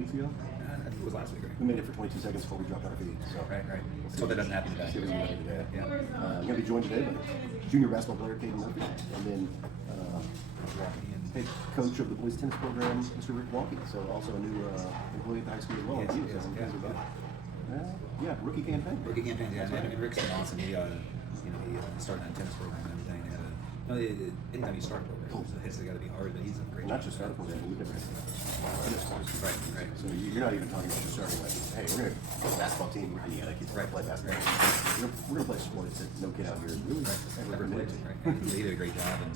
weeks ago? I think it was last week, right? We made it for 22 seconds before we dropped our feed. So Right. So that doesn't happen today. See what we can do today. Yeah. I'm going to be joined today by junior basketball player Caden Murphy, and then head coach of the boys tennis program, Mr. Ric Walke. So also a new employee at the high school as well. Yes, Rookie campaign. Rookie campaign, yeah. And Ric's been awesome. He started that tennis program and everything. Anytime you start a program, it's got to be hard, but he's a great. Not just start a program, we've never had tennis course. Right. So you're not even talking about just starting like, hey, we're going to have a basketball team, and you got to play basketball. We're going to play sports that no kid out here really ever played. He did a great job, and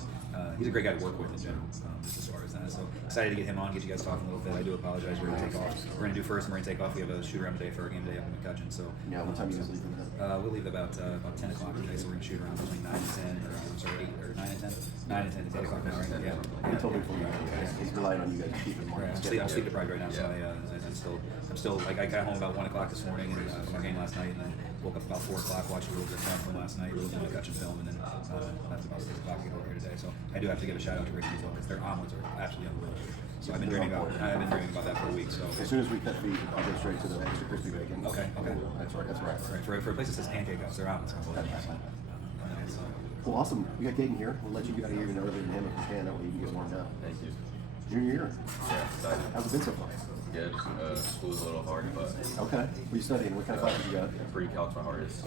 he's a great guy to work with in general, just as far as that. So excited to get him on, get you guys talking a little bit. I do apologize. We're going to take off. We're going to do first, and we're going to take off. We have a shoot around today for our game day up in McCutcheon. So yeah, what time do you guys leave from that? We'll leave about 10 o'clock today, so we're going to shoot around between 9 and 10, or I'm sorry, 8 or 9 and 10. 9 and 10 is 8 o'clock now, right? Yeah. He told me before you guys. He's relying on you guys to keep him on. I'm sleep deprived right now, so I'm still like I got home about 1 o'clock this morning and from our game last night, and then woke up about 4 o'clock, watched a little bit of film from last night, a little bit of McCutcheon film, and then left about 6 o'clock to get over here today. So I do have to give a shout out to Rick Walke because their omelets are absolutely unbelievable. So I've been dreaming about that for a week. So as soon as we cut feed, I'll go straight to the extra crispy bacon. Okay. That's right. For a place that says pancake house, their omelets are unbelievable. Well, awesome. We got Caden here. We'll let you get out of here even earlier than him if we can. That way you can get warmed up. Thank you. Junior year. Yeah, excited. How's it been so far? Yeah, just school's a little hard, but okay. What are you studying? What kind of classes you got? Pre-calc's my hardest.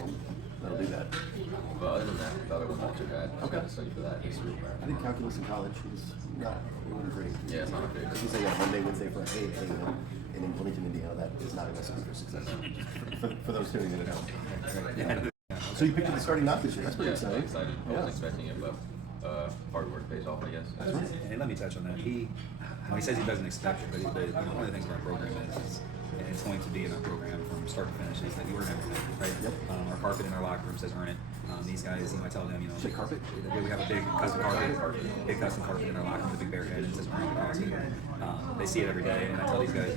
That'll do that. But other than that, the other one's not too bad. Okay. Study for that history. I did calculus in college. It wasn't great. Yeah, it's not a big. You say Monday, Wednesday, Friday, and in Bloomington, Indiana, that is not a recipe for success. for those tuning in at home. Yeah. So you picked up the starting knock this year. That's pretty exciting. Excited. I wasn't expecting it, but hard work pays off, I guess. That's right. And let me touch on that. He says he doesn't expect it, but one of the things about our program is, and it's going to be in our program from start to finish, is that you earn everything, right? Yep. Our carpet in our locker room says earn it. These guys, I tell them, Say carpet? we have a big custom carpet in our locker room, the big bear head, and it says earn it across it. They see it every day, and I tell these guys,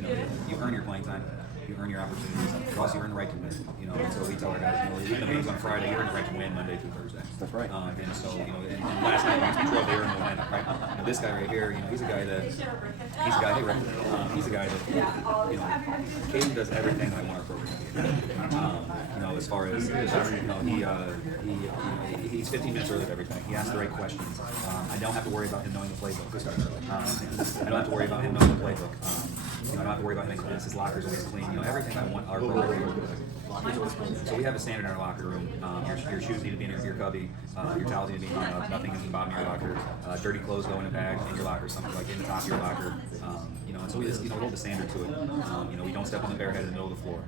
you earn your playing time. You earn your opportunities. Plus, you earn the right to win. And so we tell our guys, even though it was on Friday, you earn the right to win Monday through Thursday. That's right. And so, and last night against Detroit, they earned the win, right? This guy right here, he's a guy that, hey Rick, he's a guy that, Caden does everything I want our program to do. As far as, he's 15 minutes early to everything. He asks the right questions. I don't have to worry about him knowing the playbook. I don't have to worry about him knowing the playbook. I don't have to worry about him his locker's always clean. Everything I want our program to do. So we have a standard in our locker room. Your shoes need to be in your cubby. Your towels need to be hung up. Nothing in the bottom of your locker. Dirty clothes go in a bag in your locker. Something like in the top of your locker. And so we just hold the standard to it. We don't step on the bare head in the middle of the floor.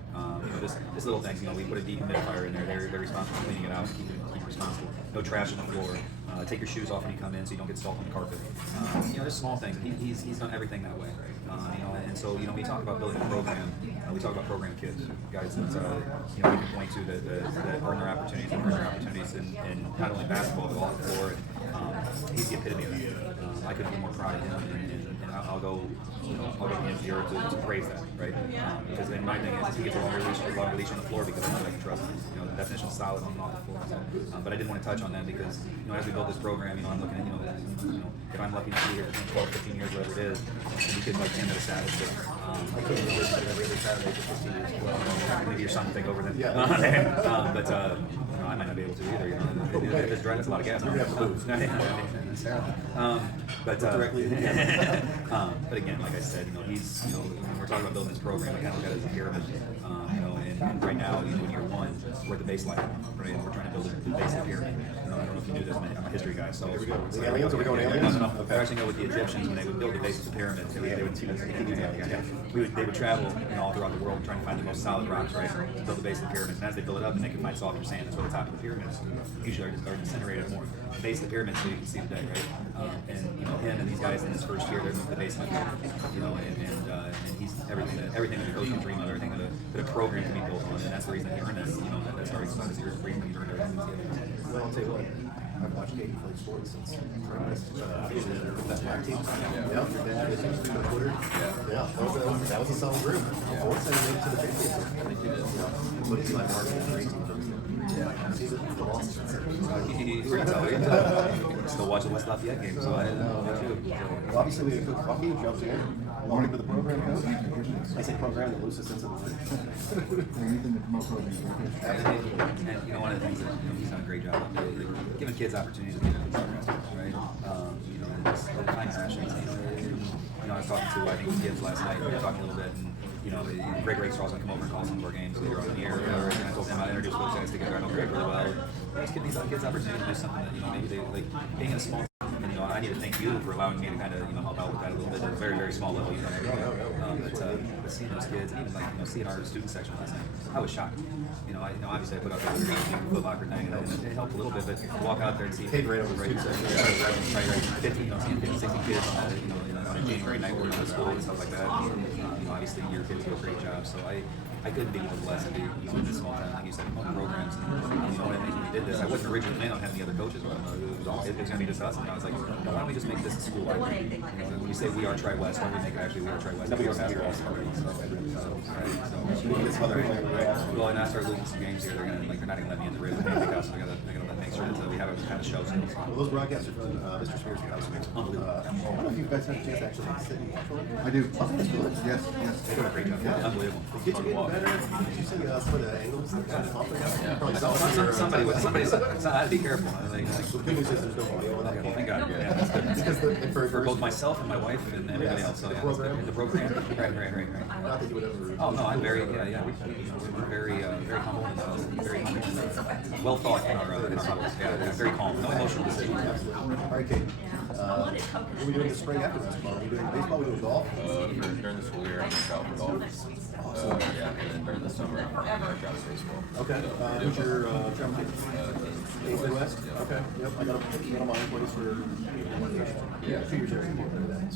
This little things. We put a dehumidifier in there. They're responsible for cleaning it out and keeping it responsible. No trash on the floor. Take your shoes off when you come in so you don't get salt on the carpet. There's small things. He's done everything that way. And so we talk about building a program. We talk about program kids, guys that we can point to that earn their opportunities, in not only basketball but off the floor. And he's the epitome of that. I couldn't be more proud of him, and I'll go to the end of the earth to praise that, right? Because then my thing is he gets a longer leash on the floor because I know I can trust him. The definition of solid on and off the floor. So, but I didn't want to touch on that because as we build this program, I'm looking at if I'm lucky to be here for 12, 15 years, whatever it is, and kids like him that established it. I couldn't do this every other Saturday for 15 years. Well, maybe your son will take over then. Yeah. But I might not be able to either. That's a lot of gas. You're gonna have to lose. But again, like I said, he's when we're talking about building this program, we kind of look at it as a pyramid. And right now, in year one, we're at the baseline, right? We're trying to build the base of the pyramid. I don't know if you knew this, I'm a history guy, so. Here we go. The aliens? Are we going aliens? No. I actually know with the Egyptians, when they would build the base of the pyramid, they would travel all throughout the world trying to find the most solid rocks, right? To build the base of the pyramids. And as they build it up, and they can find softer sand. That's where the top of the pyramids usually are incinerated more. The base of the pyramid, so you can see today, right? And him and these guys in his first year, they're the base of the pyramid. And he's everything that a coach can dream of, everything that a program can be built on, and that's the reason that he earned this. That's our reason that he earned everything. Well, I'll tell you what. I've watched Caden play sports since that black team. Yeah. Your dad is usually on Twitter. Yeah. That was a solid group. Yeah. What's that name to the big team? I think it is. What is he like marking the great team? Yeah. See the loss. Still watching West Lafayette game, so I know too. Well, obviously we had a cook coffee, jumps in. Morning for the program coach. I say program, the loosest sense of the word. Anything to promote programs. Absolutely. And you know, one of the things that he's done a great job of, giving kids opportunities to get into the program, right? You know, and it's the kind of sessions. You know, I was talking to I think kids last night. We were talking a little bit, and you know, Greg Rakestrow's gonna come over and call some of our games later on in the year. And I told him I introduced those guys together. I know Greg really well. Just giving these kids opportunities to do something that you know maybe they like being in a small. And, you know, I need to thank you for allowing me to kind of, you know, help out with that a little bit at a very, very small level, you know. But seeing those kids, and even like, you know, seeing our student section last night, I was shocked. You know, obviously I put out the Foot Locker thing, and it helped a little bit, but to walk out there and see Caden ran over the student section. right, 50, you know, seeing 50, 60 kids, you know, on a January night we're in the school and stuff like that. You know, obviously your kids do a great job, so I couldn't be more blessed to be in this small town, like you said, among programs. And you know, one of the things when we did this, I wasn't originally planning on having the other coaches. It was going to be just us, and I was like, why don't we just make this a school? You know, when you say we are Tri-West, why don't we make it actually we are Tri-West? No, we don't have your ass already. Well, and I started losing some games here. They're not gonna let me in the room. They're gonna make sure that we have a kind of show. Well, those broadcasts are from Mr. Spears' house. Unbelievable. I don't know if you guys had a chance to actually sit and watch one. I do. Oh, that's good. Yes. They do a great job. Yeah. Unbelievable. The kids are getting better. Did you see some of the angles that kind of off Yeah. Probably Somebody said, I had to be careful. Like, So the good news is there's no audio on that. well, thank God. Yeah, that's good. Because For both myself and my wife and everybody Yes, else. So the yeah, program. the program. Right. Not that you would ever. Oh no, I'm very we're very humble and very humble and well thought in our levels. Yeah, very calm, no emotional decisions. Absolutely. All right, Kate. What are we doing this spring after basketball? Are we doing baseball? We doing golf? During the school year, I'm going to golf. Yeah, and then during the summer, I'm going to travel baseball. Okay. Who's your travel team? East and West? Okay. Yep. I got a mind place for 2 years there.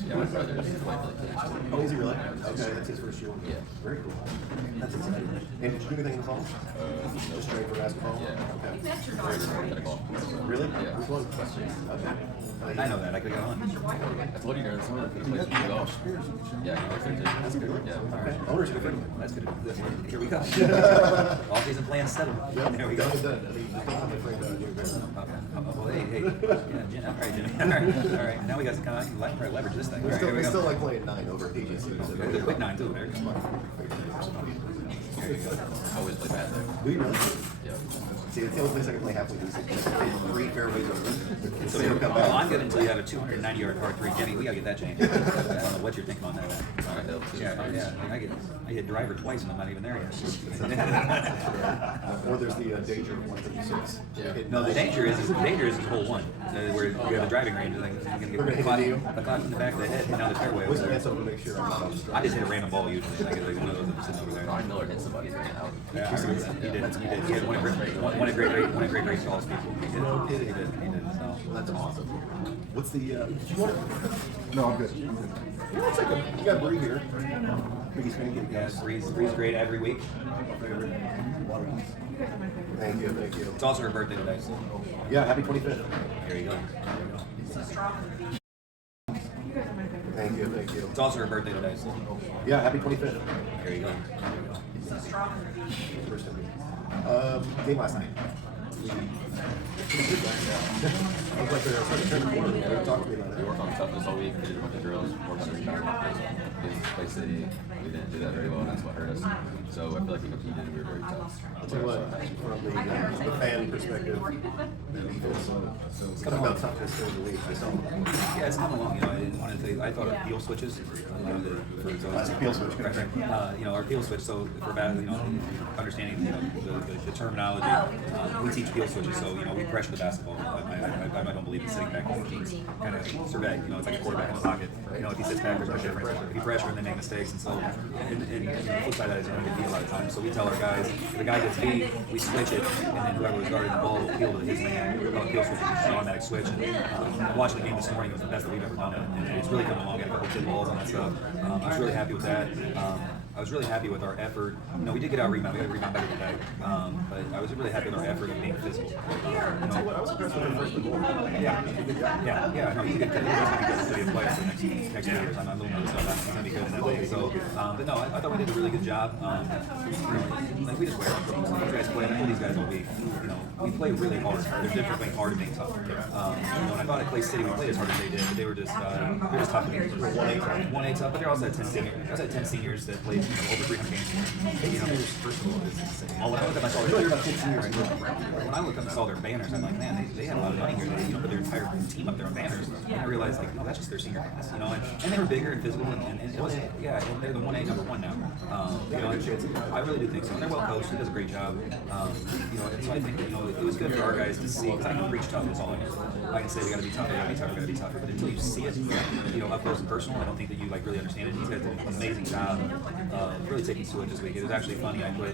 Yeah, my brother is playing for the Kings. Oh, is he really? Okay, that's his first year. Yeah. Very cool. That's exciting. And did you do anything in the fall? Just train for basketball? Yeah. Okay. Really? Yeah. Which one? Okay. I know that. I could go on. I told you during the summer, because I play golf. Yeah, he plays 13. That's a good one. Yeah. Okay. Owners are good. That's good. Here we go. All season plan settled. There we go. Done. I mean, you can't have a friend doing this. Well, hey. Yeah, Jim. All right, Jimmy. All right. Now we got to kind of leverage this thing. All right, here we We go. still like playing 9 over AJC. So The quick 9 too. There. I always play bad there. Do you really? Yeah. See, it's the only place I can play halfway decent. 3 fairways over. So I'm good until you have a 290-yard par 3. Jimmy, we gotta get that changed. I don't know what you're thinking on that. Yeah. I hit driver twice and I'm not even there yet. Or there's the danger of 136. Yeah. No, the danger is hole 1, where we have a driving range. Like, you're gonna get a clock in the back of the head and down the fairway. What's the answer to make sure I'm not on I just hit a random ball usually. Like one of those that's sitting over there. Ryan Miller hit somebody for an out. Yeah, I remember that. He did. He had one of great race calls people. He did. So. That's awesome. What's the, did you want it? No, I'm good. Yeah, it's like you got Bree here. Biggest fan get Yeah, gas. Bree's great every week. Thank you. It's also her birthday today. So. Yeah, happy 25th. There you go. Thank you. It's also her birthday today. So. Yeah, happy 25th. There you go. First time. Game last night. I was like, they're starting to turn the corner. They were talking to me about We it. worked on toughness all week, we did a bunch of drills, worked on rebound. They said we didn't do that very well, and that's what hurt us. So I feel like we competed and we were very tough. I'll tell you what, from the fan perspective, it's coming about toughness during the week. I saw Yeah, it's come along. You know, I didn't want to tell you. I thought our peel switches. That's a peel switch. You know, our peel switch. So for about understanding the terminology, we teach peel switches. So we pressure the basketball. I don't believe in sitting back in the jeans, kind of survey. It's like a quarterback in the pocket. If he sits back, there's no difference. If you pressure him, they make mistakes, and so and the flip side of that is going to get beat a lot of times. So we tell our guys, if the guy gets beat, we switch it, and then whoever was guarding the ball will peel to his man. We call it peel switch, which is an automatic switch. And watching the game this morning, it was the best that we've ever done, and it's really come along. Got a couple kid balls on that stuff. I was really happy with that. I was really happy with our effort. We did get out rebound. We got a rebound better today, but I was really happy with our effort of being physical. I was impressed with him first and more. Yeah. No, he's a good kid. He's going to be a player for the next 2 years. I'm a little nervous about that. He's going to be good in that league. So, but no, I thought we did a really good job. Like we just wear it. You guys play I know these guys all week. You know, we play really hard. There's a difference between hard and being tough. You know, and I thought at Clay City we played as hard as they did, but they were just tough to me. 1A tough, but they're also at 10 seniors. I was at 10 seniors that played over 300 games. You know, First of all, this is insane. when I looked up and saw when I looked up and saw their banners, I'm like, man, they have a lot of money here. They, you know, put their entire team up there on banners, and I realized like, no, that's just their senior class. You know, and they were bigger and physical, and it was and they're the 1A number one now. You know, I really do think so. And they're well coached. He does a great job. You know, and so I think you know it was good for our guys to see. Because I can preach tough. That's all I know. I can say we got to be tough. We got to be tough. We got to be tougher. But until you see it, you know, up close and personal, I don't think that you like really understand it. These guys did an amazing job really taking to it this week. It was actually funny. I put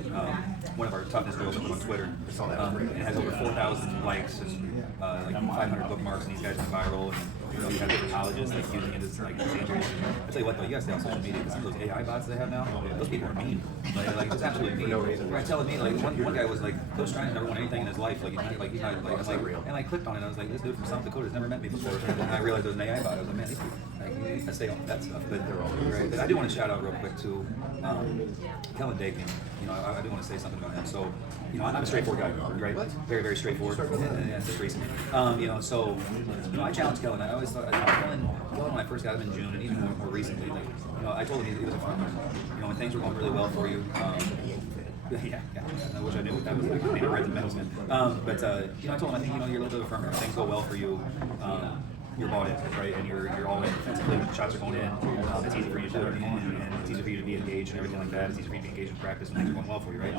one of our toughness drills up on Twitter. It has over 4,000 likes and like 500 bookmarks, and these guys went viral. And you know, you have different colleges like using it as like examples. I tell you what though, you guys stay on social media because some of those AI bots they have now, those people are mean. Like just absolutely mean. They're telling me like one guy was like, Coach Ryan never won anything in his life. Like he's not and I clicked on it. I was like, this dude from South Dakota has never met me before. And I realized it was an AI bot. I was like, man, these people, like, I stay on that stuff. But they're all right. But I do want to shout out real quick to Kellen Dakin. You know, I do want to say something about him. So, you know, I'm a straightforward guy, right? Very, very straightforward. And just recently, you know, so you know, I challenged Kellen. I always thought, Kellen when I first got him in June, and even more recently, like, you know, I told him he was a farmer. You know, when things were going really well for you. Yeah. I wish I knew what that was like. I mean, I read the medals, man. But you know, I told him I think you know you're a little bit of a farmer. If things go well for you. You're bought in, right? And you're all in defensively. The shots are going in. It's easy for you to do it, and it's easy for you to be engaged and everything like that. It's easy for you to be engaged in practice and things are going well for you, right?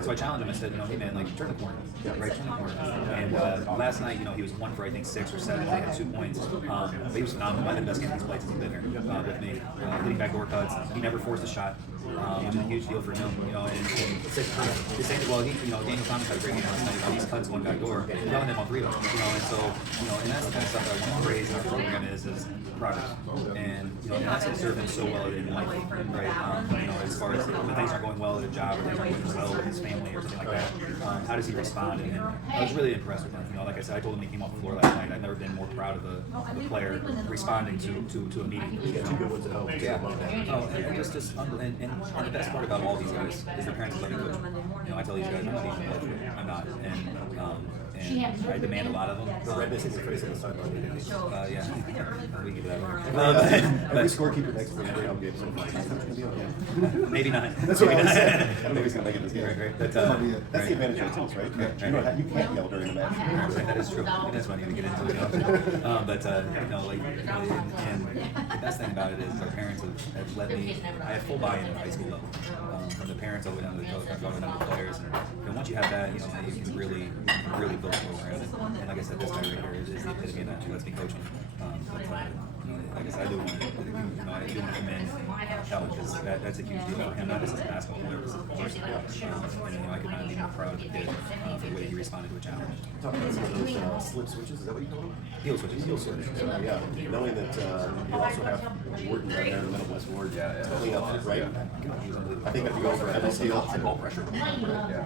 So I challenged him. I said, you know, hey man, like turn the corner, right? Turn the corner. And last night, you know, he was 1 for I think 6 or 7. They had 2 points. But he was phenomenal. One of the best games he's played since he's been here with me. Hitting backdoor cuts. He never forced a shot, which is a huge deal for him. You know, and well, he, you know, Daniel Thomas had a great game last night. You know, these cuts going backdoor, killing him on 3 of them. You know, and so you know, and that's the kind of stuff that I want to raise in our program is progress, and you know, and that's going to serve him so well in life, right? You know, as far as when things aren't going well at a job or things aren't going well with his family or something like that, how does he respond? And I was really impressed with him. You know, like I said, I told him he came off the floor last night. I've never been more proud of a player responding to a meeting. Yeah, 2 good ones at home. Yeah. Oh, and just and the best part about all these guys is their parents let me coach. You know, I tell these guys I'm not even coach. I'm not, and I demand a lot of them. The redness in your face on the sideline. Yeah, we can give that one. Every scorekeeper next to me, every home game, so it's going to be okay. Maybe not. That's what I was saying. I don't think he's going to make it this game. Right. That's the advantage of tennis, right? You can't yell during a match. Right, that is true. And that's what I need to get into. You know? But you know, like, and the best thing about it is our parents have let me. I have full buy-in at high school level, from the parents all the way down to the coach, all the way down to the players. And once you have that, you know, you can really build a program. And like I said, this guy right here is the epitome of that. He lets me coach him. Like I said, I do want to commend Kellen because that's a huge deal for him. Not just as a basketball player, but as a person. And you know, I could not be more proud of the kid for the way he responded to a challenge. Talk about some of those slip switches. Is that what you call them? Heel switches. Heel switches. Yeah. Knowing that you also have Wharton down there in the middle West Ward. Yeah. Totally up it, right? I think that you go for every steal. High ball pressure. Yeah.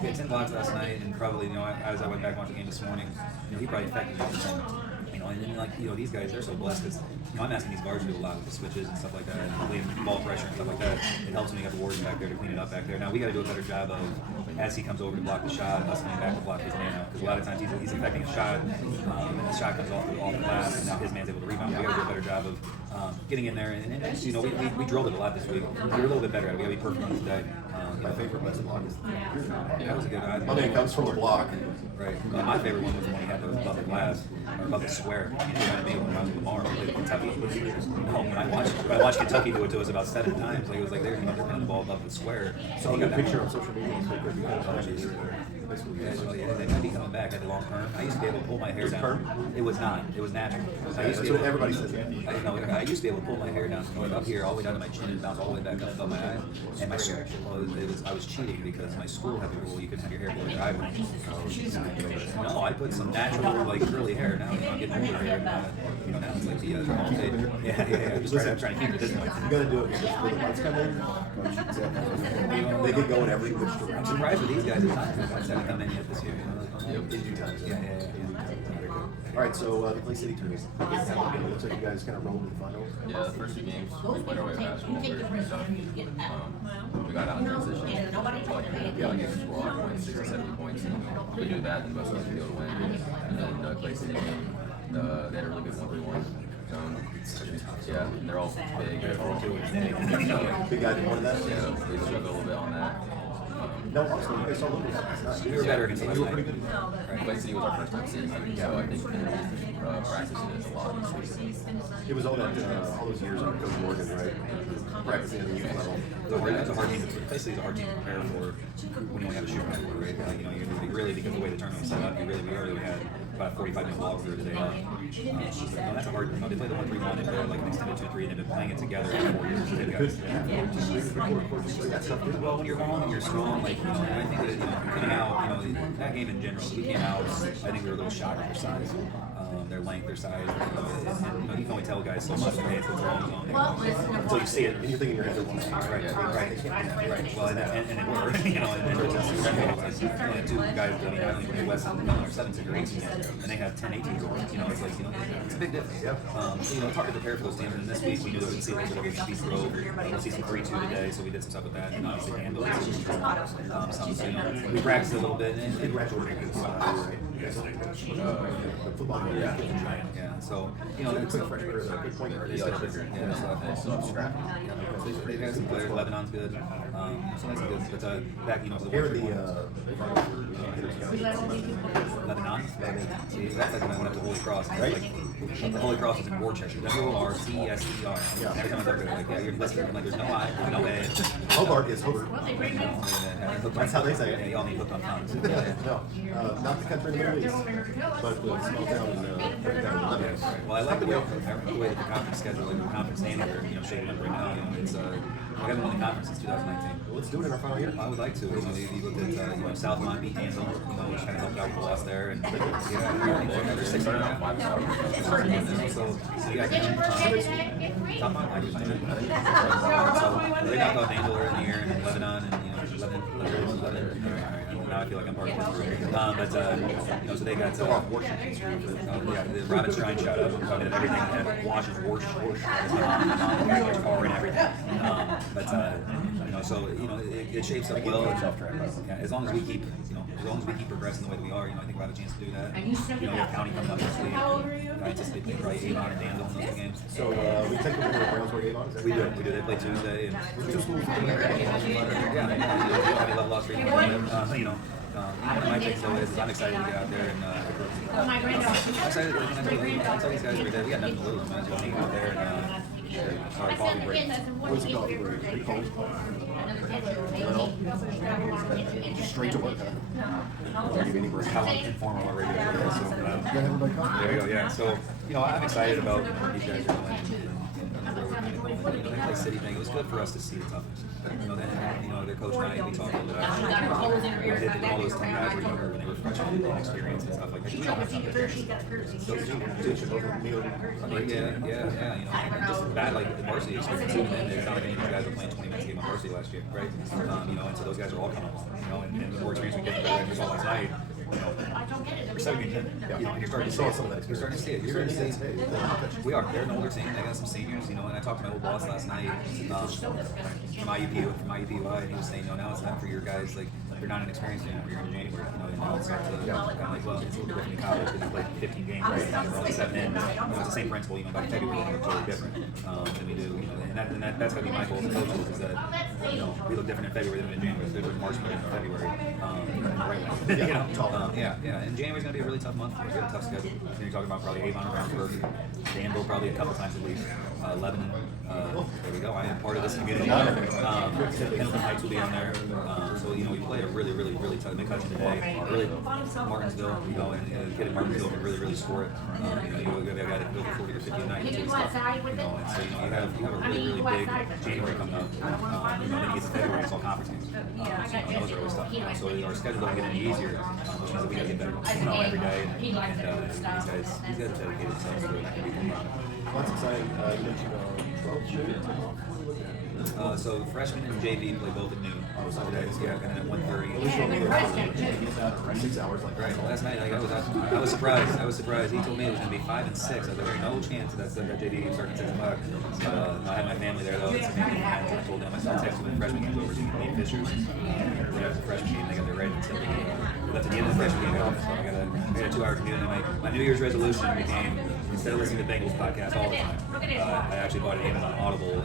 He had 10 blocks last night, and probably, you know, as I went back and watched the game this morning, you know, he probably affected me for 10. You know, and then, like, you know, these guys, they're so blessed because, you know, I'm asking these guards to do a lot with the switches and stuff like that, and leaving ball pressure and stuff like that. It helps when you got the Warden back there to clean it up back there. Now, we got to do a better job of, as he comes over to block the shot, us coming back to block his man out. Because a lot of times he's affecting a shot, and the shot comes off the glass, and now his man's able to rebound. We got to do a better job of getting in there. And you know, we drilled it a lot this week. We were a little bit better at it. We got to be perfect on this day. My favorite West block is that was a good idea. I mean, it comes from the block. Right. My favorite one was when he had those above the glass, or above the square. You know what I mean? When I was with Lamar, we played Kentucky. No, when I watched Kentucky do it to us about 7 times, like it was like they're running the ball above the square. So I got a picture on social media. Yeah, they might be coming back at the long term. I used to be able to pull my hair down. It was not. It was natural. That's what everybody says. I used to be able to pull my hair down, going up here, all the way down to my chin, and bounce all the way back up above my eyes. And my school, I was cheating because my school had the rule you can have your hair below your eyebrows. No, I put some natural, like curly hair. Now I'm getting older here. You know, now it's like the yeah. I'm trying to keep it this way. You got to do it because when the lights come in, they could go in every which direction. I'm surprised with these guys. It's not haven't come in yet this year. In due time. Yeah. All right, so the Clay City tournament. It looks like you guys kind of rolled in the finals. Yeah, the first 2 games we played our way past. We got out in transition. Yeah, like if score like points, 60, 70 points, and if we do that, then most of us will be able to win. And then Clay City game, they had a really good 1-3-1 zone. Yeah, and they're all big. They're all Big guys wanted that? yeah, we struggle a little bit on that. No, also, you guys saw Lucas. We were better against You last were pretty night. good. Clay City was our first time seeing them, so I think we practiced it a lot this week. It was all that, all those years under Coach Morgan, right? Practicing at the youth level. It's a hard team. Basically, it's a hard team to prepare for when you only have a shooting network, right? You know, you really, because of the way the tournament was set up, we already had about a 45-minute walk through today. That's a hard. You know, they play the 1-3-1, they play like an extended 2-3, and they've been playing it together for 4 years. They've got, well, when you're long and you're strong, like, you know, and I think that, you know, coming out, you know, that game in general, we came out, I think we were a little shocked at their size, their length, their size. And, you know, you can only tell guys so much when they hit the wrong zone until you see it. And you're thinking in your head, Right. Well, and it were, you know, and there's only two guys, I mean, I don't even know West and Miller, 17 or 18, and they have 10, 18 goals. You know, it's like, you know, it's a big difference. You know, it's hard to prepare for those teams. And this week we knew that we'd see a little bit of speed growth. We'll see some 3-2 today, so we did some stuff with that. And obviously handle it. So, you know, we practiced a little bit. And football game. Yeah. So, you know, it's a quick freshman, a good point guard. Yeah, so They still have scrappy. they've got some players. Lebanon's good. So that's good. But back, you know, to the Here are work. Lebanon. See, that's like when I went up to Holy Cross. And right? Like, the Holy Cross is in Worcester. WORCESTER. Yeah. Every time I look at it, like, yeah, you're listening. I'm like, there's no I, there's no A. Hobart is Hobart. That's how they say it. Yeah, y'all need hooked on tongues. No, not the country in the Middle East, but the small town in Lebanon. Well, I like the way that the conference schedule, like the conference name, are, you know, shaping up right now. You know, it's we haven't won the conference since 2019. Well, let's do it in our final year. I would like to. You know, you looked at you know, Southmont beat Hansel, you know, which kind of helped out with the loss there, and they're 600 now. So you got Southmont, I just so they knocked out Hansel earlier in the year, and Lebanon, and you know, Lebanon. Now I feel like I'm part of this group. But you know, so they got Washington Street. The Robin Shrine shot up. Talking that everything had Washington, car and everything. But you know, so you know, it shapes up well. Yeah, as long as we keep, you know, as long as we keep progressing the way that we are, you know, I think we have a chance to do that. You know, we have County coming up this week. I anticipate playing probably Avon and Danville in those two games. So we take them to the Brownsburg Avon. We do. They play Tuesday. And Two schools. yeah, you know, love lost rate. You know. One of my things though is I'm excited to get out there and I'm excited to tell these guys every day we got nothing to lose, man. Just hang out there and start a coffee break. Where's the coffee break? Pretty cold. Straight to work, huh? How informal our regular is. So, Got everybody covered. there we go. Yeah. So you know, I'm excited about what these guys are doing. You know, they play city thing. It was good for us to see the toughness. You know, then you know, their coach and I, we talked a little bit about all those 10 guys were younger when they were freshmen and experience and stuff like that. We don't have that yeah. You know, just bad like varsity experience. And it's not like any of these guys were playing 20 minutes a game on varsity last year, right? You know, and so those guys are all coming along. You know, and the more experience we get, the better. We saw last night. You know, we're 7 games in. You know, and you're starting to see it. You're starting to see it. You're starting to see it. We are. They're an older team. They got some seniors. You know, and I talked to my old boss last night from IUPUI, and he was saying, you know, now it's time for your guys, like, they're not an experienced anymore. You're in January. You know, and now it's time to kind of like, well, it's a little different in college because you play 15 games, right? We're only 7 in. You know, it's the same principle. You know, by February we're totally different than we do. You know, and that's going to be my goal as a coach is that, you know, we look different in February than we did in January. So there's March, but in February, you know, yeah. And January's going to be a really tough month. We have a tough schedule. You're talking about probably Avon and Brownsburg, Danville probably a couple times a week, Lebanon. There we go. I am part of this community. Pendleton Heights will be on there. So you know, we played a really tough McCutcheon today. Really Martinsville, you know, and the kid in Martinsville can really score it. You know, you have a guy that goes 40 or 50 a night. You know, and so you know, you have a really big January coming up. You know, then you get to February, it's all conference games. So those are always tough. So our schedule doesn't get any easier, which means that we got to get better, you know, every day. And these guys dedicated themselves to it. Well, that's exciting. You mentioned 12 shooters. So freshman and JV play both at noon. Oh, so okay. Yeah, and then at 1:30. At least you'll be there for 6 hours like Right. that. Last night, I was surprised. I was surprised. He told me it was going to be 5 and 6. I was like, there's no chance that JD game starting at 6 o'clock. No, I had my family there though. It's family friends. I told them I saw text when the freshman came over to meet Fishers. It was a freshman game. They got there right until the left at the end of the freshman game. So I got a 2-hour commute. And my New Year's resolution became, instead of listening to Bengals podcast all the time, I actually bought an Amazon Audible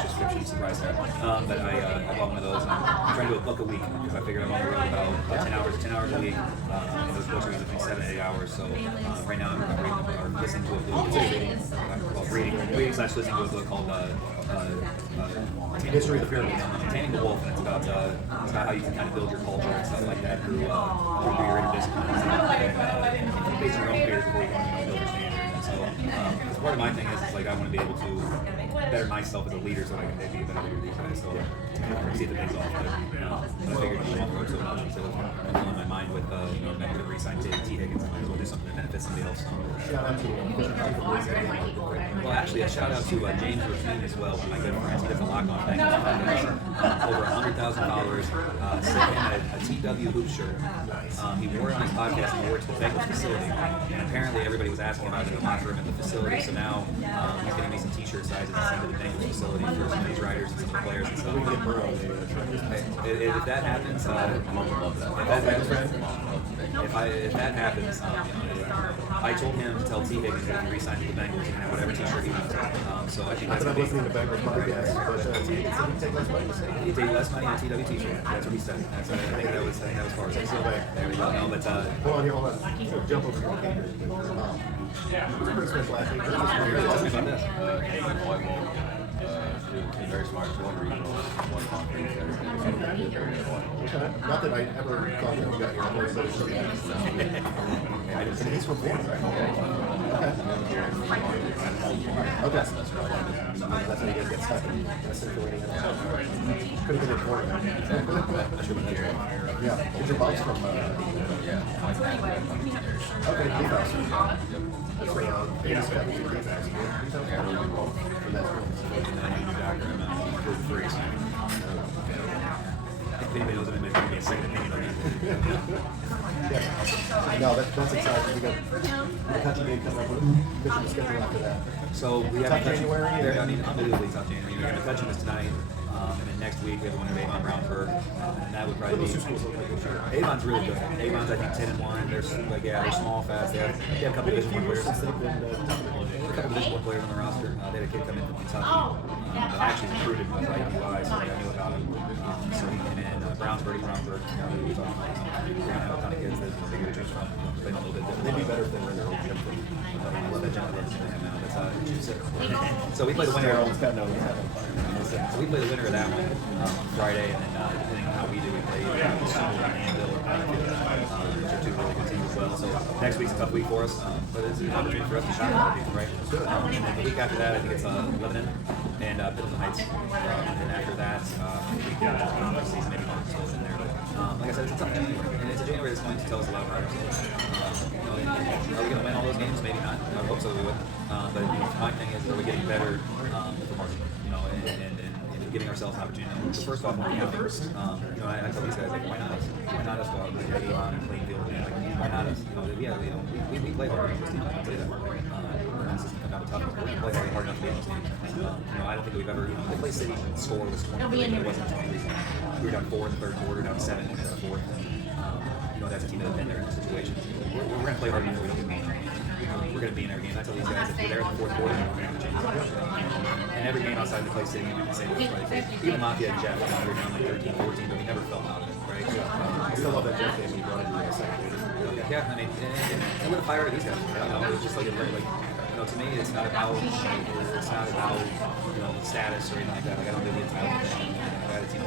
subscription. Surprise there. But I bought one of those. And I'm trying to do a book a week because I figured I'm on the road about 10 hours a week. And those books are usually between 7 and 8 hours. So right now I'm reading or listening to a book. Reading slash listening to a book called History of the Pyramid. Taming the Wolf, and it's about how you can kind of build your culture and stuff like that through your interdisciplines and based on your own peers before you want to build your standards. And so part of my thing is like I want to be able to better myself as a leader so I can be a better leader these guys. So see if it pays off. But I figured I want to work so much, so I'm filling my mind with remember to re-sign T. Higgins. I might as well do something that benefits somebody else. Shout out to Well, actually, a shout out to James Racine as well, one of my good friends. He does a lock on thing. Over $100,000. Sent him a TW hoop shirt. He wore it on his podcast. He wore it to the Bengals facility, and apparently everybody was asking about it in the locker room at the facility. So now he's getting me some T-shirt sizes to send to the Bengals facility for some of these riders and some of the players and stuff. If that happens, if that happens, I told him to tell T. Higgins that he re-signed with the Bengals. He can have whatever T-shirt he wants. So I think Not that's that I'm gonna listening to Bengals podcast, but he said he'd take less money to say. He'd take less money on a TW T-shirt. That's what he said. I think that was far as I said. There we go. No, but Hold on here, hold on. Jump over here. It was a pretty special athlete. tell me about this. He went volleyball. He's very smart. One regional, one conference. Okay. Not that I ever thought that you got here. I always thought it should be and he's from Florida, right? Okay. That's how you guys get stuck in Central Indiana. Could have been a quarterback. Yeah. Is your mom's from okay, defense. That's where famous guy was in defense. Yeah, really good ball. And that's cool. If anybody knows him, maybe a second opinion on that. Yeah. No, that's exciting. We got the country game coming up. We're pushing the schedule after that. So we have Tough January. I mean, unbelievably tough January. We're going to touch on this tonight, and then next week we have one of Avon Brownford, and that would probably Those be. two schools look like good shape. Avon's really good. Avon's I think 10-1. They're small, fast. They have a couple Division I players. Since they've been top of the league. A couple Division I players on the roster. They had a kid come in from Kentucky. I actually recruited him as IUI, so I knew about him. So he came in. Brownsburg. We were talking about we're gonna have a ton of kids that they get to choose from. Playing a little bit different. They'd be better if they were in their own gym. I love that gentleman. So we play the winner. So we play the winner of that one on Friday, and then depending on how we do, we play Sumner and Anvil, which are two really good teams as well. So next week's a tough week for us, but it's an opportunity for us to shine a lot of people, right? And then the week after that, I think it's Lebanon and Pendleton Heights. And then after that, we got season maybe not still in there, but like I said, it's a tough January, and it's a January that's going to tell us a lot about ourselves. Are we going to win all those games? Maybe not. I hope so. We would. But my thing is, are we getting better for marching? And giving ourselves an opportunity. So first off, when we have I tell these guys like, why not us? Why not us go out and play Avon and Plainfield? Why not us? We play hard against this team. I can tell you that. This is come down to toughness. We're going to play hard enough to beat this team. I don't think we've ever. They play City score was 20. It wasn't 20. We were down 4 in the third quarter, down 7 in the fourth. That's a team that has been there in this situation. We're going to play hard enough. We don't get beat. We're going to be in every game. I tell these guys if we're there in the fourth quarter, we're going to change it. And every game outside the Clay City, we can say this, right? Even Mafia and Jeff, we were down like 13, 14, but we never felt out of it, right? I still love that Jeff game when you brought it in the second quarter. Yeah, I mean, and what a fire to these guys. It's just like to me, it's not about status or anything like that. Like I don't do the entitlement thing.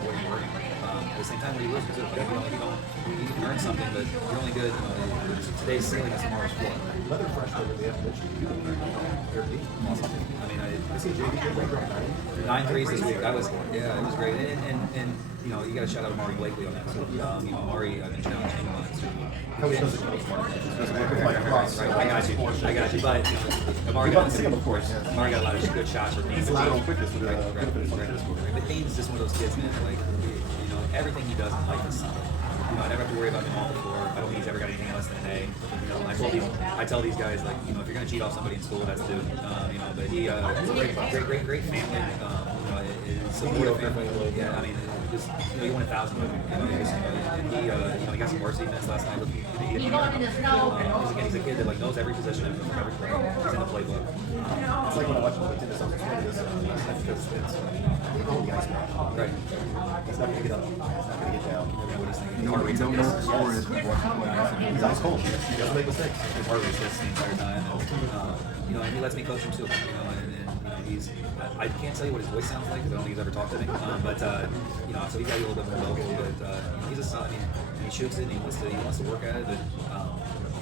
What are you working? the same time, when you lose, because like, you can earn something, but you're only good. Today's ceiling is tomorrow's floor. Another freshman in the definition. They're deep. I mean, I see JD right around 9 threes this week. That was it was great. And you know, you got to shout out Amari Blakely on that too. You know, Amari, I've been challenging him on to. Coach doesn't know Right, I got you. But you know, Amari got Amari got a lot of good shots for Dean. But Dean's just one of those kids, man. Like, you know, everything he does in life is solid. You know, I never have to worry about him off the floor. I don't think he's ever got anything less than an A. You know, I tell these guys, like, you know, if you're gonna cheat off somebody in school, that's dude. You know, but he, it's a great family. You know, it's a supportive family. Yeah, I mean, just you know, he won 1,000 with him. You know, you know, he got some varsity minutes last night. He's a kid that like knows every position of every play. He's in the playbook. It's like when I watch the tennis on this because it's only ice now. Right. He's not gonna get up. He's not gonna get down. You know what he's thinking. Heart rate's don't know the score is watching. He's ice cold. He doesn't make mistakes. His heart rate sits the entire time. And, you know, and he lets me coach him too. You know, and you know, he's. I can't tell you what his voice sounds like because I don't think he's ever talked to me. But you know, so he's got a little bit more vocal. But you know, he's a son. I mean, he shoots it and he wants to work at it. But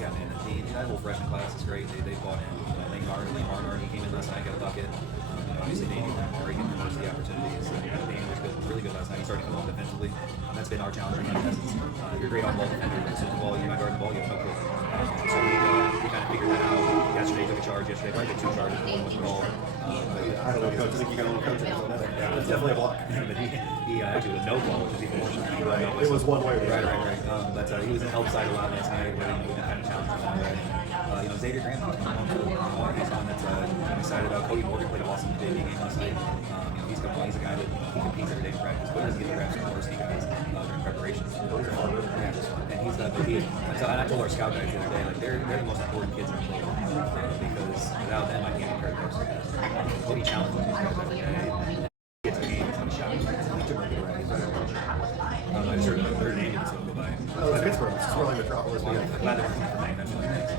yeah, man, that whole freshman class is great. They bought in. Lane Harner, he came in last night, got a bucket. You know, obviously Danny Reagan most of the opportunities. Danny was good, really good last night. He started coming up defensively. That's been our challenge right now. You're a great on-ball defender. As soon as the ball, you're not guarding the ball, you have no clue. So we kind of figured that out. Yesterday took a charge. Yesterday I took 2 charges. One was called. I don't know, coach. I think you got a little coaching. Yeah, it's definitely a block. But he actually was no ball, which is even more shocking. Right. It was one way. Right. But he was in help side a lot last night. We kind of challenged him on that. You know, Xavier Graham, he's on that's I'm excited about. Cody Morgan played an awesome JV game last night. You know, he's a guy that he competes every day in practice, but doesn't get the reps, of course, he guys during preparation. And he's and I told our scout guys the other day, like they're the most important kids in the league because without them, I can't be prepared. Cody challenges these guys every day. He gets a game, he's on a shot. I just heard their name didn't go by. Oh, it's Pittsburgh. It's swirling metropolis. I'm glad they're coming from That's really nice.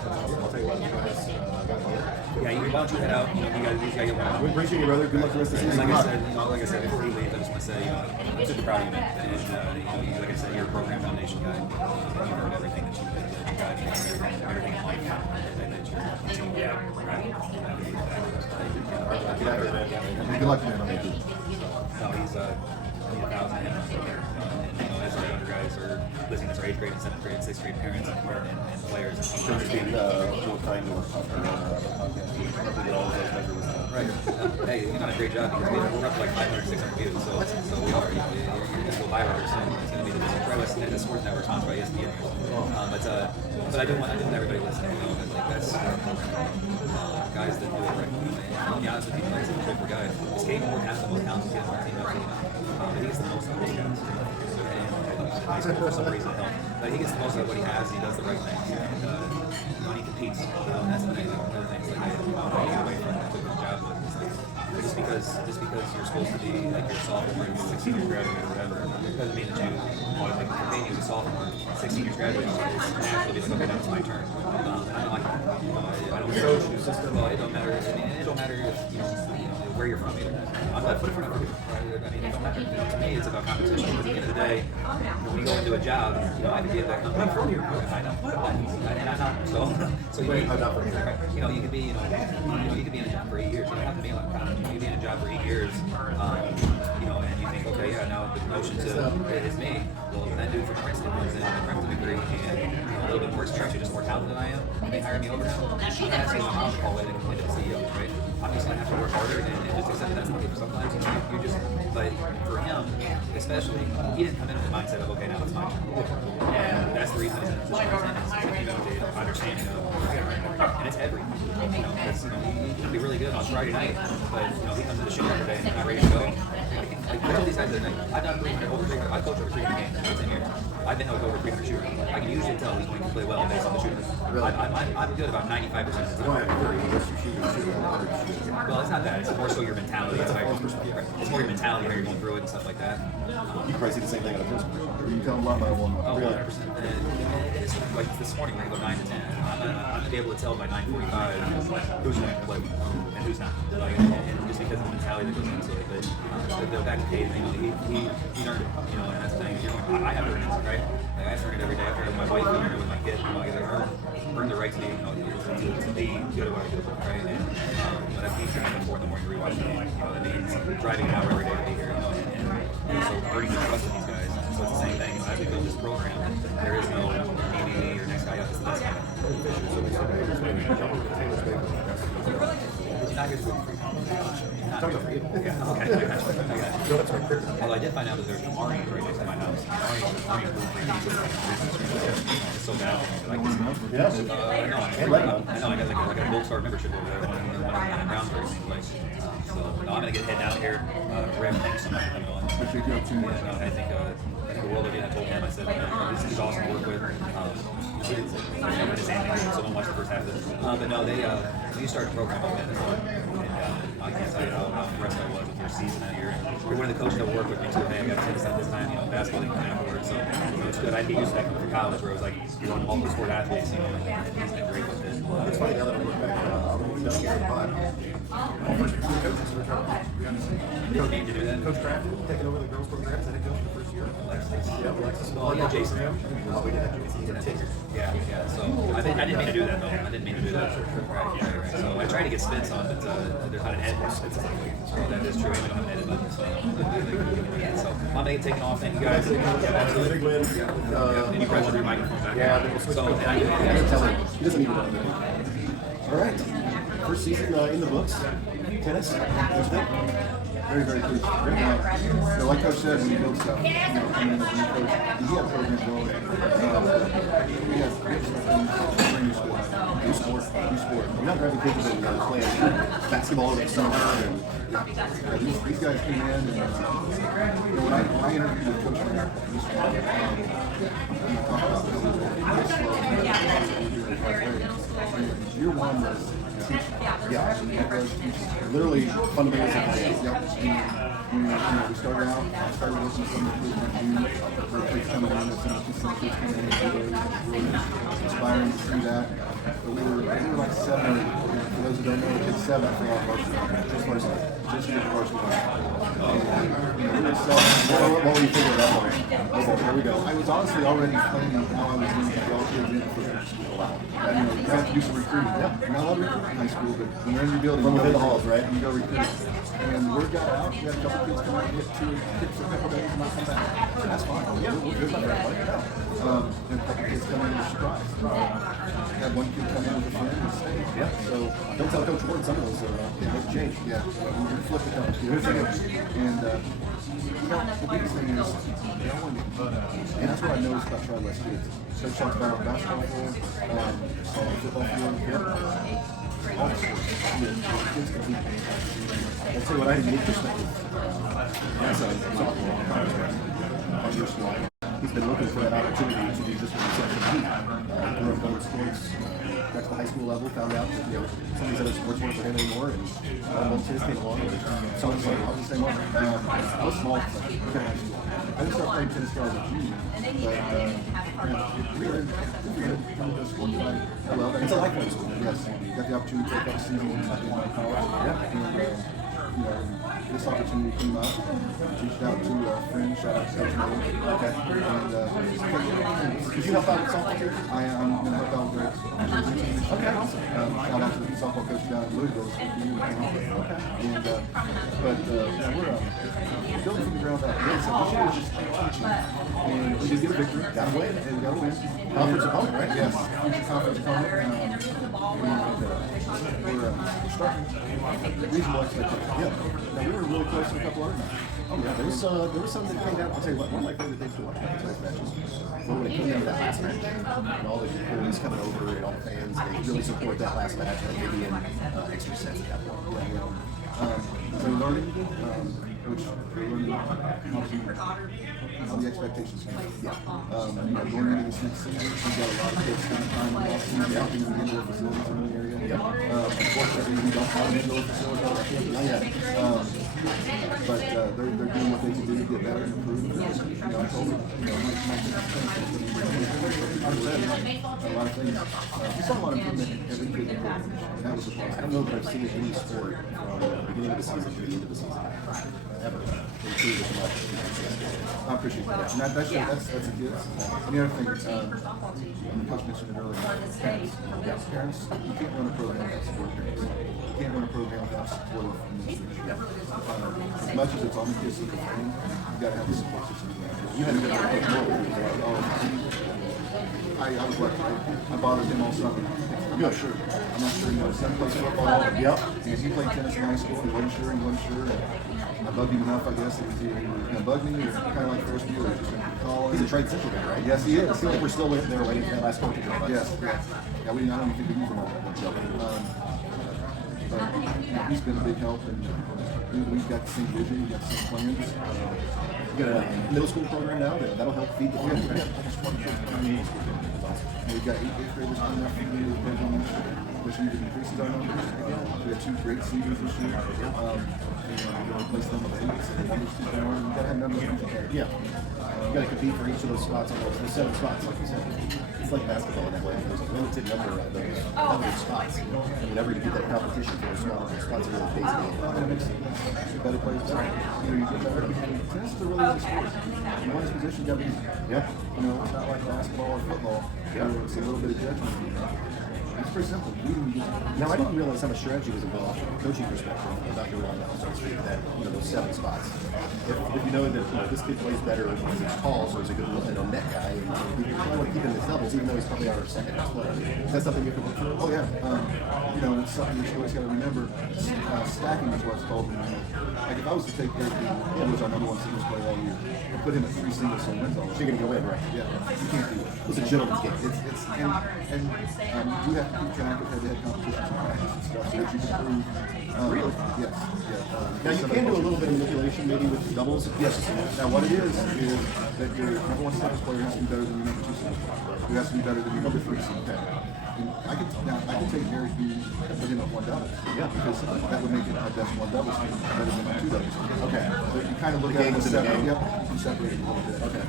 I'll tell you what, you guys got me. Yeah, why don't you head out? You know, you guys get one. We appreciate you, brother. Good luck the rest of the season. Like I said, before you leave, I just want to say, I'm super proud of you, man. And you know, like I said, you're a program foundation guy. You've earned everything that you got. Everything in life. Good luck, man. No, he's 1,000. And you know, as our younger guys are listening, as our 8th grade and 7th grade and 6th grade parents and players. So it's been kind Right. Hey, you've done a great job because we're up to like 500, 600 views, so we are. You're going to go viral soon. It's going to be the Sports Network sponsored by ESPN. But I do want everybody listening to know that like that's guys that do it right. And to be honest with you, he's a super guy. This Caden Murphy has the most talented kid on our team. But he gets the most out of these guys. And for some reason, but he gets the most out of what he has. He does the right things. And when he competes, that's the thing. One of the things like I get away from that. Just because you're supposed to be like you're a sophomore and 16 years graduate or whatever, doesn't mean that you want to like continue as a sophomore. 16 years graduate is naturally like, okay, now it's my turn. I'm like, I don't care. Well, it don't matter. I mean, it don't matter if you know where you're from either. I'm not putting it for I mean, it don't matter. To me, it's about competition. Because at the end of the day, when you go into a job, you know, I could be at that company for a year. I know, and I'm not. So you know, you could be, you could be in a job for 8 years. You don't have to be like college. You could be in a job for 8 years, you know, and you think, okay, yeah, now the promotion to it's me. Well, that dude from Princeton comes in with a Princeton degree and a little bit more experience, just more talented than I am, and they hire me over him. That's what I'm calling it into the CEO, right? I'm just gonna have to work harder and just accept that's the case. Sometimes you just, but for him, especially, he didn't come in with the mindset of, okay, now it's my turn. And that's the reason he's in the position he's in, you know, the understanding of, and it's everything. You know, because he can be really good on Friday night, but you know, he comes in the shooting every day and he's not ready to go. Like, I told these guys the other night, I've done over 300, I coach over 300 games in here. I've been with over 300 shooters. I can usually tell who's going to play well based on the shooter. Really? I'm good about 95% of the time. Well, it's not that. It's more so your mentality. It's more your mentality, how you're going through it and stuff like that. You probably see the same thing at a principal. You tell a lot about one. Oh, 100%. And it's like this morning we're going to go 9 to 10. I'm going to be able to tell by 9:45 who's going to play and who's not. Like, and just because of the mentality that goes into it. But back to Caden, you know, he earned it. You know, and I have to earn it, right? Like, I have to earn it every day. I have to earn it with my wife, I earn it with my kid. You know, I gotta earn the right to be, you know, to be good at what I do, right? And but that means getting up in the morning to rewatch the game. You know, that means driving an hour every day to be here. You know, and so earning the trust of these guys. So it's the same thing. You know, as we build this program, there is no ABD or next guy up. It's the best guy. Not here to go free. Not here. Yeah, okay. I got you. Although I did find out that there's an Arnie right next to my house. Arnie it's so bad. Like this. Yeah. I know. I got like a Gold Star membership over there. One in Brownsburg. Like, so no, I'm gonna get heading out here. Graham, thank you so much for coming on. Appreciate the opportunity. Yeah, no, I think the world of it. I told him. I said, this is awesome to work with. So don't watch the first half of it. But no, they started a program up and I can't tell you how impressed I was with their season that year. You're one of the coaches that will work with me too. Hey, I got to take this at this time. You know, basketball didn't come afterwards, so it's good. I'd get used to that coming from college, where it was like you're on multi-sport athletes. You know, he's been great with it. It's funny now that I look back. We've done here in the pod. All first two coaches were trying You don't need to do that. Coach Kraft taking over the girls' programs. I think coach the first year. Alexis. Yeah, Alexis. Oh, yeah, Jason. Oh, we did have Jason. He did take it. Yeah. So I didn't mean to do that though. I didn't mean to do that. Right. So I tried to get Spence on, but there's not an edit button. So that is true. We don't have an edit button. So I'm gonna get taken off. Thank you guys. Yeah, absolutely. Big win. Any pressure your microphone back? Yeah, then we'll switch. So I can tell him. He doesn't even know. All right. First season in the books. Tennis. Thursday. Very, very pleased. So like Coach said, when you build stuff, you know, come in as a new coach, you have programs going. We have new sport. I'm not driving kids and playing basketball over the summer. And These guys came in, and you know, when I interviewed with Coach Mayer, this one, year one was teaching. It was teaching. literally fundamentals of the game. Yep. We started out, I started working some of the kids in June. There were kids coming in, some assistant kids coming in, it was really inspiring to see that. But we were like 7 or 8. For those who don't know, kids 7 for all varsity. Just varsity. And we were What were you thinking about that? there we go. I was honestly already planning how I was going to draw kids in for school. You know, you have to do some recruiting. Yeah. You're not allowed to recruit in high school, but when you're in your building, From you within go the halls, right? You go recruit. And the word got out. We had a couple kids come out and get 2 kids for a couple days and not come back. That's fine. Yeah, we're good about that. Then a couple kids come in with a surprise. Had one kid come in with a friend and stay. Yeah. So Don't tell Coach Ward some of those make a change. yeah, we flipped a couple kids. And you know, the biggest thing is they all want to get better. And that's what I noticed about Tri West kids. Coach talks about basketball field, football field, all the sports. Kids compete. I'll tell you what, I had a unique perspective. My son, sophomore on your squad. He's been looking for that opportunity to do just what he said to me. Grew up playing sports, got to the high school level, found out that some of these other sports weren't for him anymore, and tennis came along. And so I was like, I was the same way. I was small, but okay, high school. I didn't start playing tennis until I was a junior, but if you're coming to a sport that I love, it's a lifelong sport. Yes, got the opportunity to take up a season in college. Yeah. And this opportunity came up. Reached out to a friend, shout out to Coach Miller. Okay. And Did you help out with softball too? I'm going to help out with Greg. Okay, awesome. Shout out to the softball coach down in Louisville. And, yeah, we're building from the ground up. Yeah, so this year was just teaching. And we did get a victory. Got a win. And we got a win. Conference opponent, right? Yes. Future conference opponent. We're starting reasonable expectations. Yeah. Now, we were really close to a couple other matches. Oh yeah, there was something that came down. I'll tell you what, one of my favorite things to watch about these matches was when it came down to that last match, and all the police coming over and all the fans, they really support that last match, and maybe in extra sets at that point. We're learning, which we're learning how the expectations can be. Yeah. Going into this next season, we've got a lot of kids spending time in Austin, helping in the indoor facilities in the area. Unfortunately, we don't have an indoor facility. Not yet. But they're doing what they can do to get better and improve. I told them, a lot of things. We saw a lot of improvement in every kid in the program, and that was the problem. I don't know that I've seen any sport from the beginning of the season to the end of the season ever improve as much. I appreciate that. And that's a gift. And the other thing, the coach mentioned it earlier, parents, you can't run a program without support parents. You can't run a program without support of administration. As much as it's on the kids to the thing, you got to have the support system. You had to get out of I was like, I bothered him all summer. I'm not sure. You know, son plays football. Yep. And he played tennis in high school. He wasn't sure. And I bugged him enough, I guess. It was either he was going to bug me or kind of like first year. Or just going to call. He's a trade central guy, right? Yes, he is. I feel like we're still there waiting for that last coaching job. Yes. Yeah, I don't even think we use him all that much. But he's been a big help, and we've got the same vision, we've got the same plans. You got a middle school program now that'll help feed the kids. We've got 8th graders coming up from the program, which increases our numbers. We have 2 great seniors this year. We're going to replace them with 8s and numbers keep going. We've got to have numbers to compare. Yeah. You got to compete for each of those spots on those 7 spots, like you said. It's like basketball in that way. There's a limited number of those coveted spots. And whenever you get that competition for those spots, it really pays the game. And it makes better players better. You know, you get better. Tennis is a really good sport. You want his position, you got to be. Yeah. You know, it's not like basketball or football. Yeah. It's a little bit of judgment. It's pretty simple. Now, I didn't realize how much strategy was involved from a coaching perspective about your on that, those 7 spots. If you know that this kid plays better because he's tall, so he's a good net guy, and you probably want to keep him in his doubles, even though he's probably our second best player. Is that something you have to work through? Oh yeah, you know, it's something you always got to remember. Stacking is what's called. Like if I was to take Eric, who was our #1 singles player all year, and put him at 3 singles and wins all year, So you're going to go in, right? yeah, you can't do it. It's a gentleman's game. It's you have to keep track of head-to-head competitions and practice and stuff so that you can prove. Really? Yes. Yeah. Now, you can do a little bit of manipulation maybe with doubles. Yes. Now, what it is that your #1 singles player has to be better than your #2 singles player. Who has to be better than your #3 singles player. And I can take Eric B and put him at 1 double. Yeah. Because that would make it our best 1 doubles team better than our 2 doubles team. Okay. So you kind of look at it as separate. Yep. You separate it a little bit. Okay.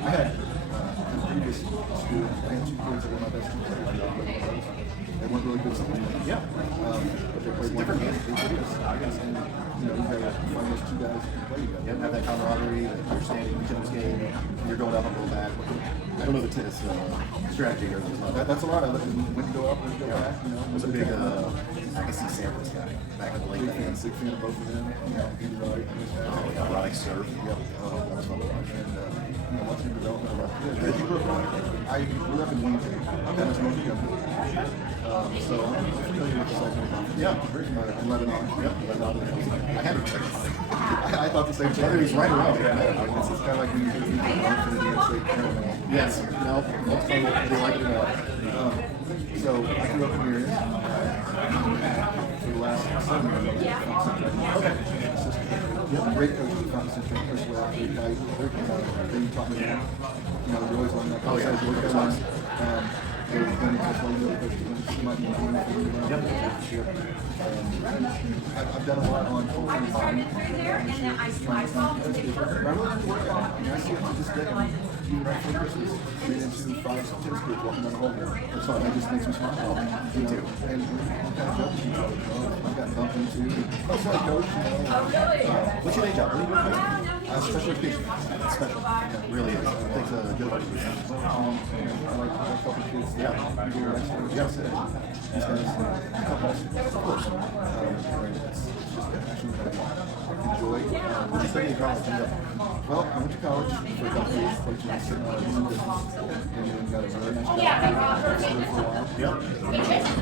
I had in a previous school, I had 2 kids that were my best 2 players. They weren't really good something. Yeah. But they played different games. And you know, you got to find those 2 guys who can play together. You have that camaraderie, that understanding each other's game. You're going up and going back. I don't know the tennis strategy or That's a lot of it. When you go up and go back, you know. I was a big Agassi Sampras guy back in the late 90s. Big fan of both of them. You know, Andy Roddick. Erotic serve. Yep. That was fun to watch. And you know, watching the development of our kids. I grew up in Wayne. I'm that much more than you. So I'm familiar with the segment. Yeah. In Lebanon. Yep. I had it. I thought the same thing. Whether he's right or wrong. It's just kind of like when you hear people going for the dance state tournament. Yes. No, that's fun. Whether you like it or not. So I grew up in the area for the last 7 years. Okay. Great coach at Fountain Central, Chris Webb, great guy. They taught me, you know, you always learn that. Oh, yeah. They were going to coach all the other coaches. You might be doing it. I've done a lot on culture and body. I'm looking to work on it. I mean, I see it to this day. Even right before Christmas, ran into 5 tennis kids walking down the hall there. That's fun. That just makes me smile. You know, and I'm kind of joking each other. I've gotten bumped into. Oh, sorry, coach. What's your day job? What are you doing? Special education. Special. Yeah, it really is. It takes a good one. I like helping kids. Yeah. Do your extra. Yes. These guys, of course. It's just a passion that I enjoy. What did you study in college? Well, I went to college for a couple of years, coaching music business, and then got a really nice job. I was there for a while. Yep. In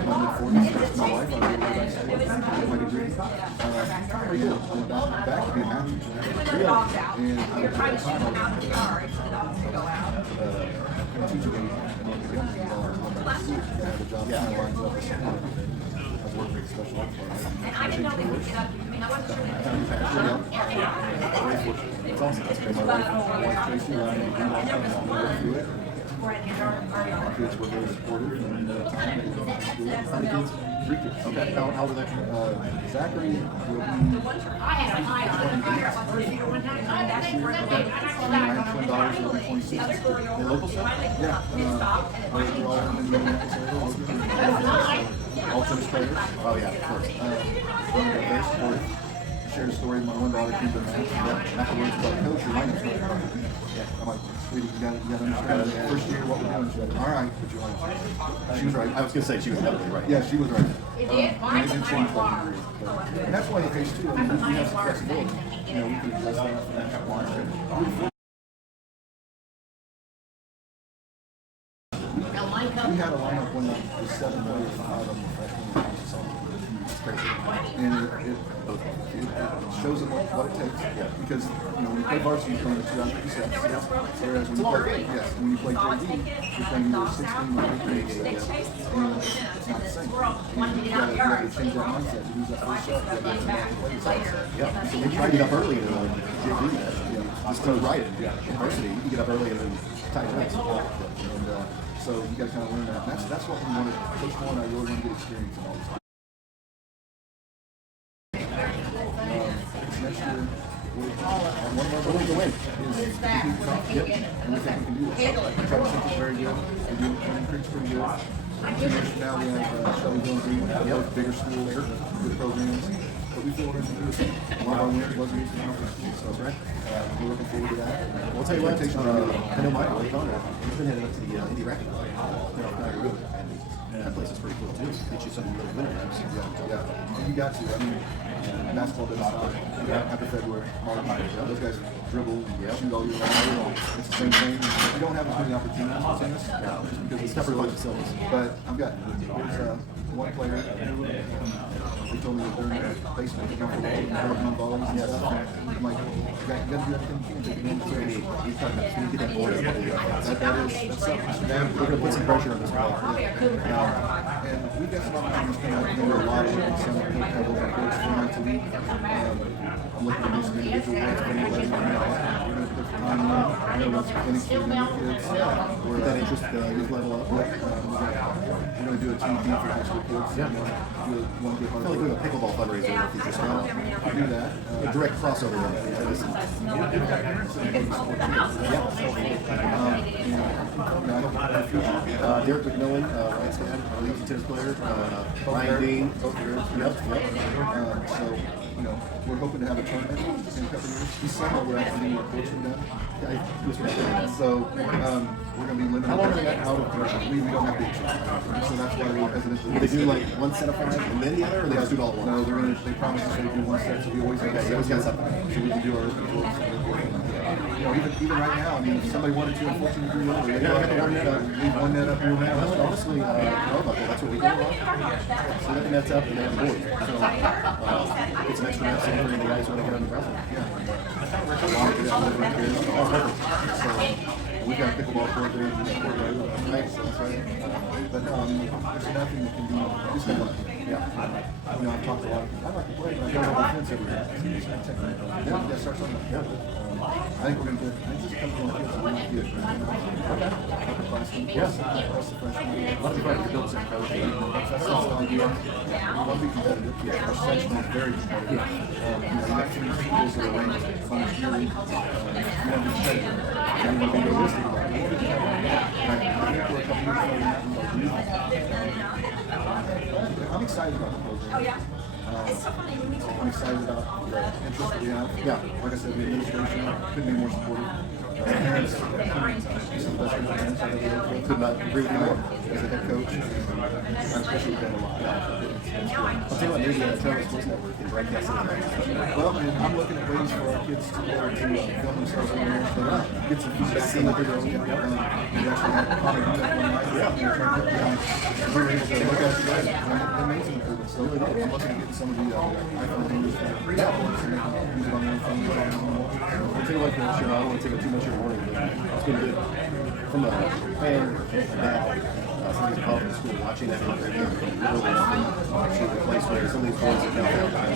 my mid-40s, that's my life. I really back to school, got my degree. Went back to be a math teacher. And at the time, I was teaching I had a job kind of lined up with support everything. I was working with special ed for I didn't know they would get up. I mean, I wasn't sure. Very fortunate. It's awesome. That's great. My wife Tracy allowed me to do all kinds of work through it. My kids were very supportive and time they went to school. How many kids? 3 kids. Okay. How old are they? Zachary will be I had a high on one time. I have twin daughters who will be 26. The local stuff? Yeah. They're all in the Minneapolis area. All tennis players. Oh, yeah, of course. They're very supportive. shared a story. My one daughter came to the match, and afterwards, like, Coach, your lineup's not right. I'm like, sweetie, you gotta understand. First year, what we're doing. She's like, all right, but your lineup's. She was right. I was gonna say she was definitely right. Yeah, she was right. And it didn't change like a degree. And that's why the case too. I mean, we have some flexibility. You know, we can adjust that for that one. We had a lineup when it was 7 players and 5 of them were freshmen and sophomores. It's crazy. And it shows them what it takes. Yeah. Because, you know, when you play varsity, you're playing 2 out of 50 sets. Whereas when you play, when you play JV, you're playing either 16 or 8 sets. And it's not the same. You have to change that mindset. You lose that first set, you have to play the second set. Yeah. So we try to get up early in the JV match. Just go right it. Varsity, you can get up early and then tie it up. And so you got to kind of learn that. And that's what we wanted. Coach Moore and I really want to get experience in all this. Next year, one of our goals to win is to compete top. And we think we can do this. Travis Center's very good. We're doing Canyon Creek's pretty good. 2 years from now, we have Shelbyville and Green. Both bigger schools, good programs. But we feel we're going to do it. One of our wins was against the conference school, so we're looking forward to that. Well, I'll tell you what, I know Michael, he's been heading up to the Indy Racket and that place is pretty cool too. Get you some really winter games. You got to. I mean, basketball doesn't stop after February, March. Those guys dribble, shoot all year long. It's the same thing. We don't have as many opportunities in tennis just because It's tougher by facilities. But I've got one player. They told me that they're in the basement, they're going for working on volleys and stuff. I'm like, you got to do everything you can take advantage of it. He's talking about get that board. That's something. We're gonna put some pressure on this ball. And we've got some opportunities coming out. There are a lot of work. Some of them have open courts 4 nights a week. I'm looking to do some individual work for anybody right now. We're going to put some time in. I know lots of clinics for the younger kids. Get that interest level up. We're going to do a team thing for high school kids. Yeah. Do one get I feel like we have a pickleball fundraiser in the future, so do that. a direct crossover there. Derek McMillan, Ryan's dad, our lead tennis player, Ryan Dean, both girls. Yep. So, you know, we're hoping to have a tournament in a couple of years. This summer, we're actually going to coach them down. So, we're going to be limited. How long are they out of commercial? We don't have big chance. So that's why we're hesitant. Do they do like one set of 5 and then the other, or they just do it all at once? No, they promise us they do one set, so we always have Okay, you always got something. So we can do our you know, even right now, I mean, if somebody wanted to, unfortunately, do it. Leave one net up here now. Well, honestly, that's what we do. So looking that's up and they have the board. So it's an extra net so the guys want to get on the ground. So we've got a pickleball court there. Right, so that's right. But no, I mean, there's nothing that can be just that. You know, I've talked a lot. I like to play, but I don't have defense every day. It's not technical. Yeah, start something. I think we're going to do it. I think this comes from kids. We're going to get it. That's the freshman. Love to try to build some coach. That's the idea. We want to be competitive. Our section is very competitive. You know, you got some schools that are ranked last year. We want to be competitive. And we want to be realistic about it. And I think we're a couple years ago. I'm excited about the program. I'm excited about the interest that we have. Yeah. Like I said, the administration couldn't be more supportive. Parents, some of the best parents I've ever worked with. Could not agree with you more. As a head coach, I'm especially done a lot. I'll tell you what, maybe Travis Sports Network can broadcast it. Well, and I'm looking at ways for our kids to be able to film themselves on there, get some feedback, see what they're doing. We actually had a comment on that one night. We were able to look at it together. They made some improvements. So I'm looking at getting some of the iPhone hangers so they can use it on their phone. I'll tell you what, Coach, I don't want to take up too much of your morning, but it's been good. From a fan back, somebody's called from school watching that on radio, literally actually the place where some of these boys are now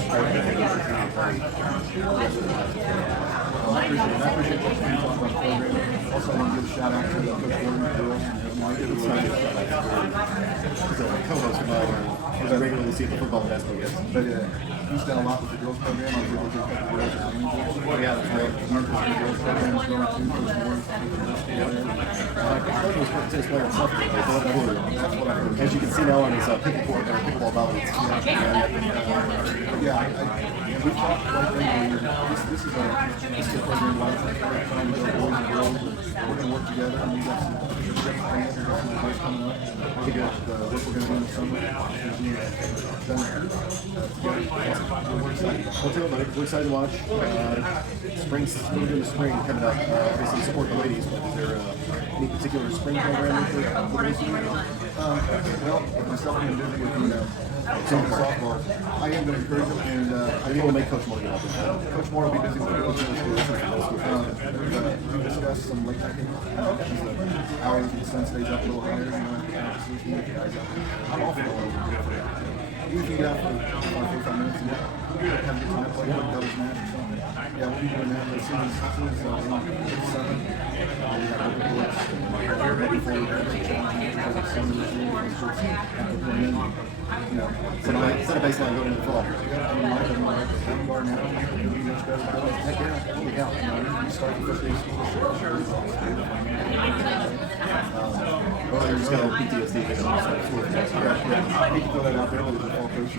starting to get to play. Well, I appreciate it. I appreciate what you talk about the program. Also, I want to give a shout out to Coach Gordon and the girls. He's a co-host of mine. I regularly see the football and basketball games. But he's done a lot with the girls program. I was able to get a couple of girls as managers. Yeah, that's right. Marcus, the girls program is going to Coach Gordon. Coach was a tennis player himself. That's what I heard. As you can see now on his pickleball balance. Yeah, we've talked right there. This is a program where we're trying to go boys and girls. We're going to work together, and we've got some plans and some ideas coming up. We got the work we're going to do in the summer. We're excited. We're excited to watch. Spring's moving in the spring coming up. Obviously support the ladies, but is there any particular spring program for this year? Well, myself being busy with softball, I am going to encourage them, and I think we'll make Coach Moore get out there. Coach Moore will be busy with the girls in the school. We discussed some late night games. Hours when the sun stays up a little higher. I'm all for it. Even if you get out for 45 minutes and have a good time to play a doubles match or something. Yeah, we'll be doing that. But as soon as 7, we got open courts. We're ready for the challenge because it's summer this year. Set a baseline going into the fall. Holy cow. You start the first day of school. Well, you're just got a PTSD thing. I need to throw that out there with the fall coach.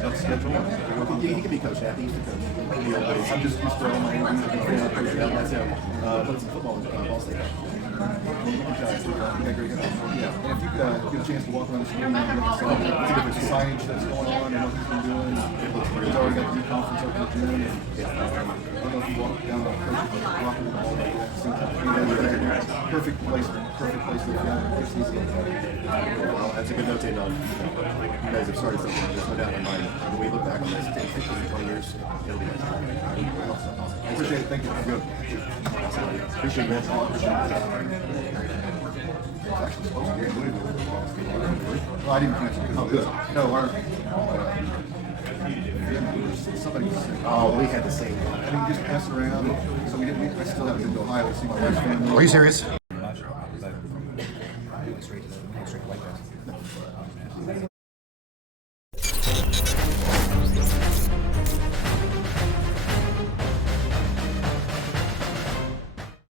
About schedule. He can be coach now. He used to coach. I'm just used to all my interviews with the coach. That's him. Played some football in Ball State. And if you get a chance to walk around the school and look at some of the signage that's going on and what he's been doing, he's already got the new conference open at the gym. I don't know if you walk down the coach's walking the hall like that. Perfect place for the young. Well, that's a good note to end on. You guys have started something. There's no doubt in my mind. When we look back on this 10, 15, 20 years, it'll be nice. I appreciate it. Thank you. Good. Appreciate it, man. It's actually supposed to be in Louisville. Well, I didn't catch it. Oh, good. No, somebody was sick. Oh, we had the same. And he just passed around. So we didn't. I still haven't been to Ohio to see my wife's family. Are you serious?